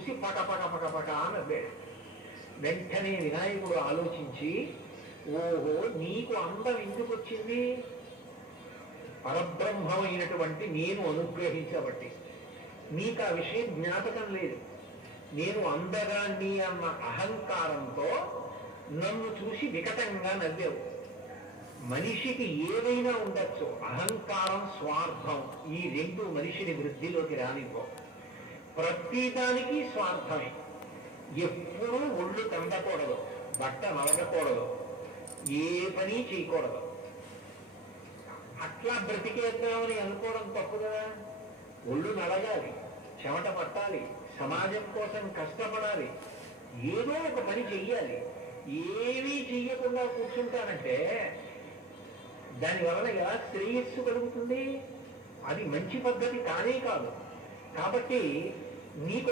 చూసి పట నవ్వాడు. వెంటనే వినాయకుడు ఆలోచించి, ఓహో నీకు అందం ఎందుకు వచ్చింది? పరబ్రహ్మమైనటువంటి నేను అనుగ్రహించబట్టి. నీకు ఆ విషయం జ్ఞాపకం లేదు. నేను అందగాన్ని అన్న అహంకారంతో నన్ను చూసి వికటంగా నవ్వావు. మనిషికి ఏదైనా ఉండొచ్చు, అహంకారం స్వార్థం ఈ రెండు మనిషిని వృద్ధిలోకి రానివ్వవు. ప్రతిదానికి స్వార్థమే. ఎప్పుడూ ఒళ్ళు కందకూడదు, బట్ట నలగకూడదు, ఏ పని చేయకూడదు. అట్లా బ్రతికేద్దామని అనుకోవడం తప్పు కదా. ఒళ్ళు నలగాలి, చెమట పట్టాలి, సమాజం కోసం కష్టపడాలి, ఏదో ఒక పని చెయ్యాలి. ఏమీ చెయ్యకుండా కూర్చుంటానంటే దానివలన ఎలా శ్రేయస్సు కలుగుతుంది? అది మంచి పద్ధతి కానే కాదు. కాబట్టి నీకు